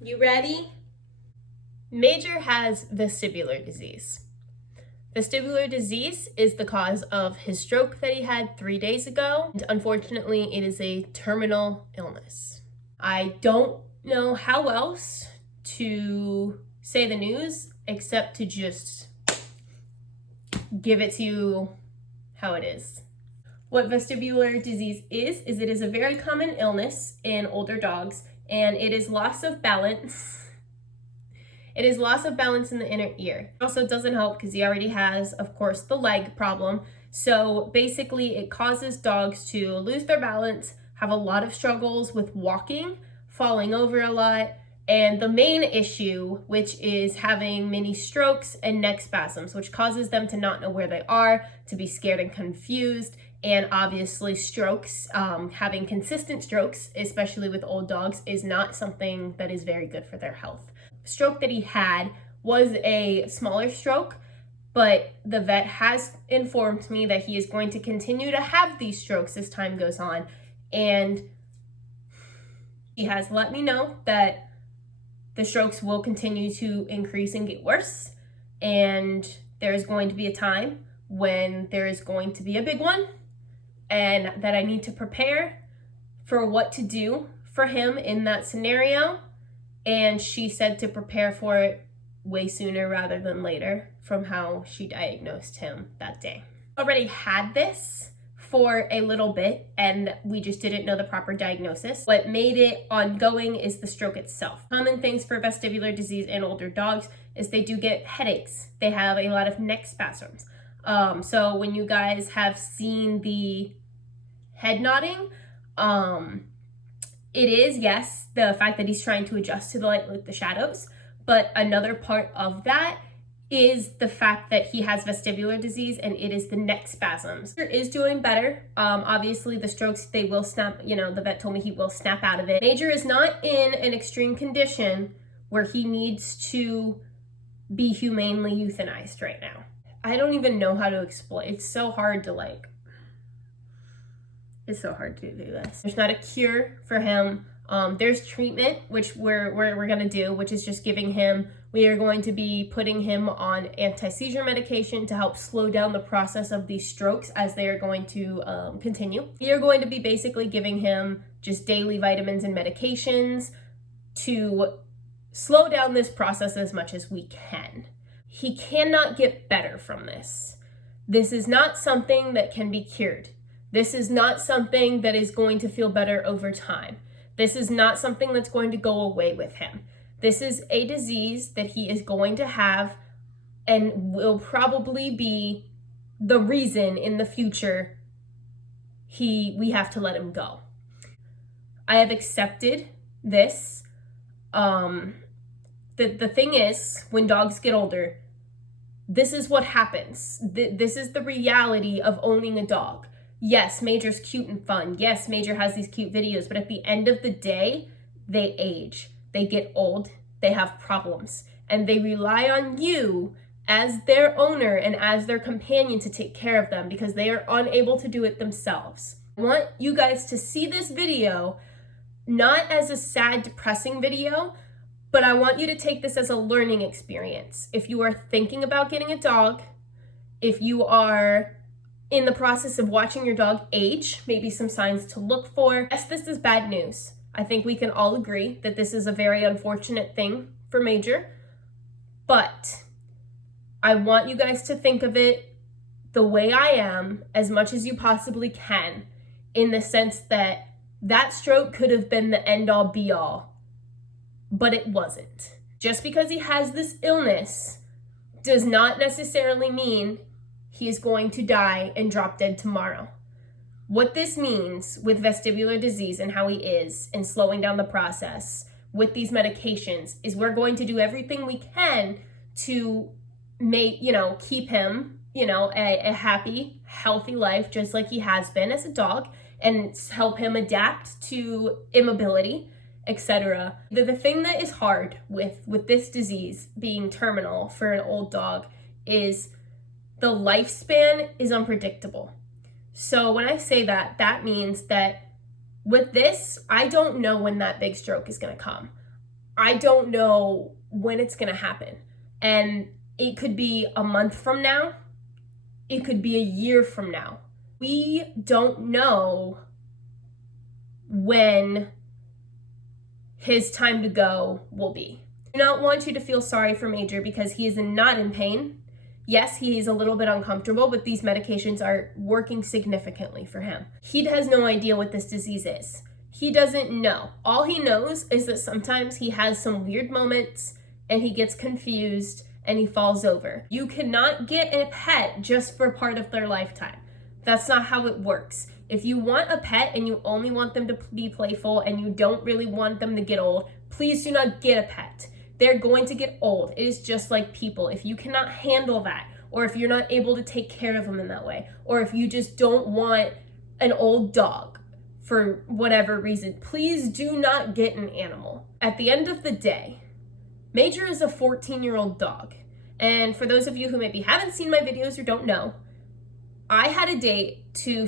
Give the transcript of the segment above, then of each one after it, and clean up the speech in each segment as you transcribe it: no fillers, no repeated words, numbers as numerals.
You ready? Major has vestibular disease. Vestibular disease is the cause of his stroke that he had 3 days ago. And unfortunately, it is a terminal illness. I don't know how else to say the news except to just give it to you how it is. What vestibular disease is it is a very common illness in older dogs, and it is loss of balance. It is loss of balance in the inner ear. It also doesn't help because he already has, of course, the leg problem. So basically it causes dogs to lose their balance, have a lot of struggles with walking, falling over a lot, and the main issue, which is having mini strokes and neck spasms, which causes them to not know where they are, to be scared and confused, and obviously strokes, having consistent strokes, especially with old dogs, is not something that is very good for their health. The stroke that he had was a smaller stroke, but the vet has informed me that he is going to continue to have these strokes as time goes on, and he has let me know that the strokes will continue to increase and get worse, and there is going to be a time when there is going to be a big one, and that I need to prepare for what to do for him in that scenario. And she said to prepare for it way sooner rather than later from how she diagnosed him that day. Already had this for a little bit and we just didn't know the proper diagnosis. What made it ongoing is the stroke itself. Common things for vestibular disease in older dogs is they do get headaches. They have a lot of neck spasms. So when you guys have seen the head nodding, it is, yes, the fact that he's trying to adjust to the light with the shadows, but another part of that is the fact that he has vestibular disease and it is the neck spasms. Major is doing better. Obviously the strokes, they will snap, the vet told me he will snap out of it. Major is not in an extreme condition where he needs to be humanely euthanized right now. I don't even know how to explain. It's so hard to It's so hard to do this. There's not a cure for him. There's treatment, which we're gonna do, which is just giving him, we are going to be putting him on anti-seizure medication to help slow down the process of these strokes as they are going to continue. We are going to be basically giving him just daily vitamins and medications to slow down this process as much as we can. He cannot get better from this. This is not something that can be cured. This is not something that is going to feel better over time. This is not something that's going to go away with him. This is a disease that he is going to have and will probably be the reason in the future we have to let him go. I have accepted this. The thing is, when dogs get older, this is what happens. This is the reality of owning a dog. Yes, Major's cute and fun. Yes, Major has these cute videos, but at the end of the day, they age, they get old, they have problems, and they rely on you as their owner and as their companion to take care of them because they are unable to do it themselves. I want you guys to see this video not as a sad, depressing video, but I want you to take this as a learning experience. If you are thinking about getting a dog, if you are in the process of watching your dog age, maybe some signs to look for. Yes, this is bad news. I think we can all agree that this is a very unfortunate thing for Major, but I want you guys to think of it the way I am as much as you possibly can, in the sense that that stroke could have been the end all be all, but it wasn't. Just because he has this illness does not necessarily mean he is going to die and drop dead tomorrow. What this means with vestibular disease and how he is and slowing down the process with these medications is we're going to do everything we can to keep him, a happy, healthy life, just like he has been as a dog, and help him adapt to immobility, etc. The thing that is hard with this disease being terminal for an old dog is the lifespan is unpredictable. So when I say that, that means that with this, I don't know when that big stroke is going to come. I don't know when it's gonna happen. And it could be a month from now. It could be a year from now. We don't know when his time to go will be. I do not want you to feel sorry for Major because he is not in pain. Yes, he is a little bit uncomfortable, but these medications are working significantly for him. He has no idea what this disease is. He doesn't know. All he knows is that sometimes he has some weird moments and he gets confused and he falls over. You cannot get a pet just for part of their lifetime. That's not how it works. If you want a pet and you only want them to be playful and you don't really want them to get old, please do not get a pet. They're going to get old. It is just like people. If you cannot handle that, or if you're not able to take care of them in that way, or if you just don't want an old dog for whatever reason, please do not get an animal. At the end of the day, Major is a 14-year-old dog. And for those of you who maybe haven't seen my videos or don't know, I had a date to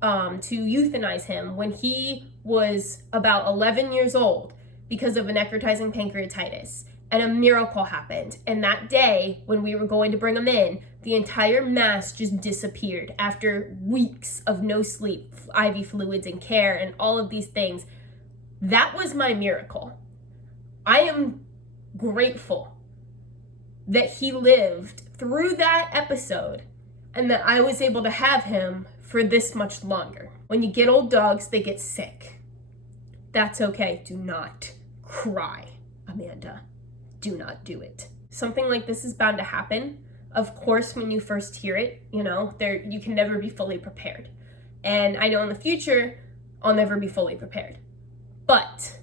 euthanize him when he was about 11 years old because of a necrotizing pancreatitis. And a miracle happened. And that day, when we were going to bring him in, the entire mass just disappeared after weeks of no sleep, IV fluids and care and all of these things. That was my miracle. I am grateful that he lived through that episode and that I was able to have him for this much longer. When you get old dogs, they get sick. That's okay. Do not cry, Amanda. Do not do it. Something like this is bound to happen. Of course, when you first hear it, you can never be fully prepared. And I know in the future, I'll never be fully prepared. But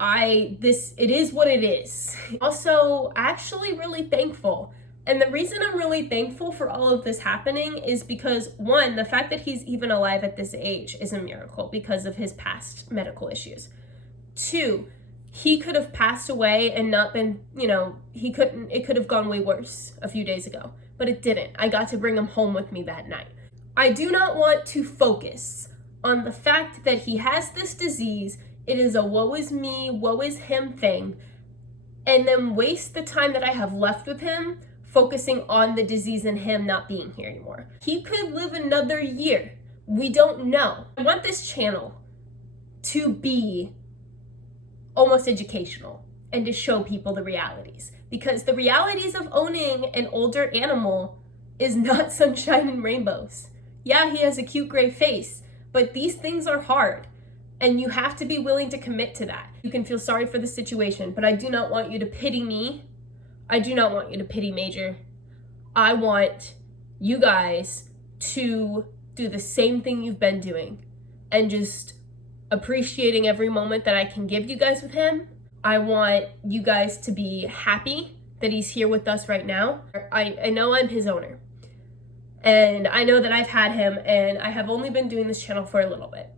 it is what it is. Also, actually really thankful. And the reason I'm really thankful for all of this happening is because, one, the fact that he's even alive at this age is a miracle because of his past medical issues. Two, he could have passed away and not been, it could have gone way worse a few days ago, but it didn't. I got to bring him home with me that night. I do not want to focus on the fact that he has this disease. It is a woe is me, woe is him thing, and then waste the time that I have left with him focusing on the disease and him not being here anymore. He could live another year. We don't know. I want this channel to be almost educational and to show people the realities, because the realities of owning an older animal is not sunshine and rainbows. Yeah, he has a cute gray face, but these things are hard. And you have to be willing to commit to that. You can feel sorry for the situation, but I do not want you to pity me. I do not want you to pity Major. I want you guys to do the same thing you've been doing and just appreciating every moment that I can give you guys with him. I want you guys to be happy that he's here with us right now. I know I'm his owner, and I know that I've had him, and I have only been doing this channel for a little bit.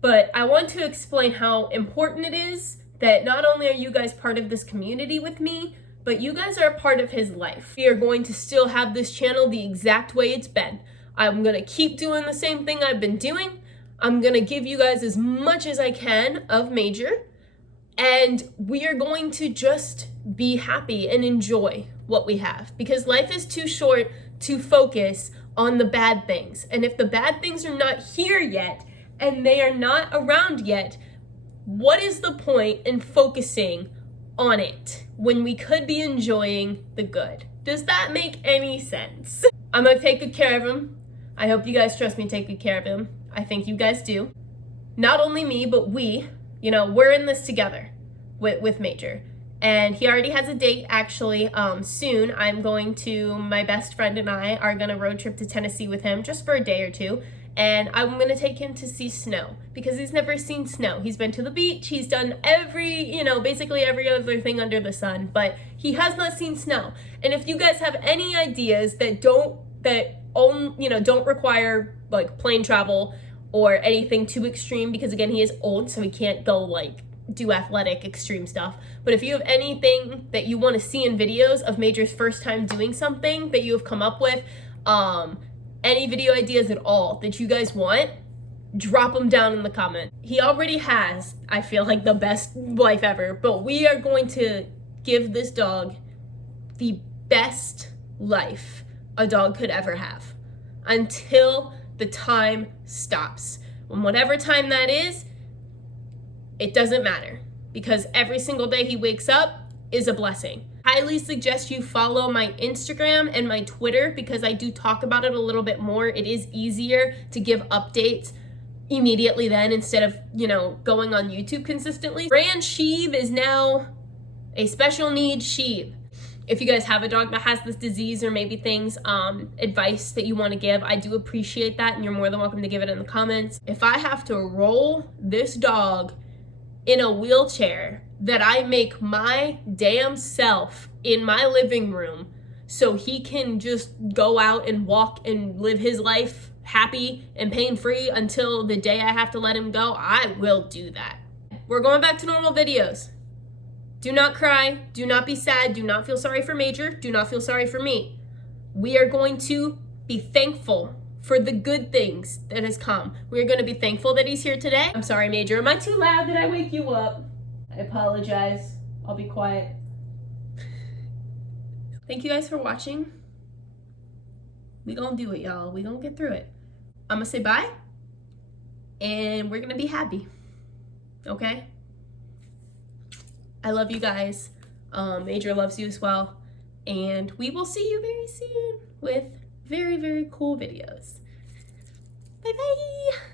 But I want to explain how important it is that not only are you guys part of this community with me, but you guys are a part of his life. We are going to still have this channel the exact way it's been. I'm going to keep doing the same thing I've been doing. I'm going to give you guys as much as I can of Major. And we are going to just be happy and enjoy what we have. Because life is too short to focus on the bad things. And if the bad things are not here yet, and they are not around yet, what is the point in focusing on it when we could be enjoying the good? Does that make any sense? I'm gonna take good care of him. I hope you guys trust me to take good care of him. I think you guys do. Not only me, but we're in this together with Major. And he already has a date, actually. Soon, my best friend and I are gonna road trip to Tennessee with him just for a day or two. And I'm going to take him to see snow because he's never seen snow. He's been to the beach. He's done basically every other thing under the sun, but he has not seen snow. And if you guys have any ideas that don't require like plane travel or anything too extreme, because again, he is old, so he can't go do athletic extreme stuff. But if you have anything that you want to see in videos of Major's first time doing something that you have come up with, any video ideas at all that you guys want, drop them down in the comment. He already has, I feel like, the best life ever, but we are going to give this dog the best life a dog could ever have until the time stops. And whatever time that is, it doesn't matter, because every single day he wakes up is a blessing. Highly suggest you follow my Instagram and my Twitter, because I do talk about it a little bit more. It is easier to give updates immediately then instead of, going on YouTube consistently. Grand Sheeb is now a special needs Sheeb. If you guys have a dog that has this disease or maybe things, advice that you want to give, I do appreciate that, and you're more than welcome to give it in the comments. If I have to roll this dog in a wheelchair that I make my damn self in my living room so he can just go out and walk and live his life happy and pain-free until the day I have to let him go, I will do that. We're going back to normal videos. Do not cry, do not be sad, do not feel sorry for Major, do not feel sorry for me. We are going to be thankful for the good things that has come. We're going to be thankful that he's here today. I'm sorry, Major, am I too loud? Did I wake you up? I apologize. I'll be quiet. Thank you guys for watching. We gonna do it, y'all. We gonna get through it. I'm gonna say bye, and we're gonna be happy, okay? I love you guys. Major loves you as well. And we will see you very soon with very, very cool videos. Bye-bye.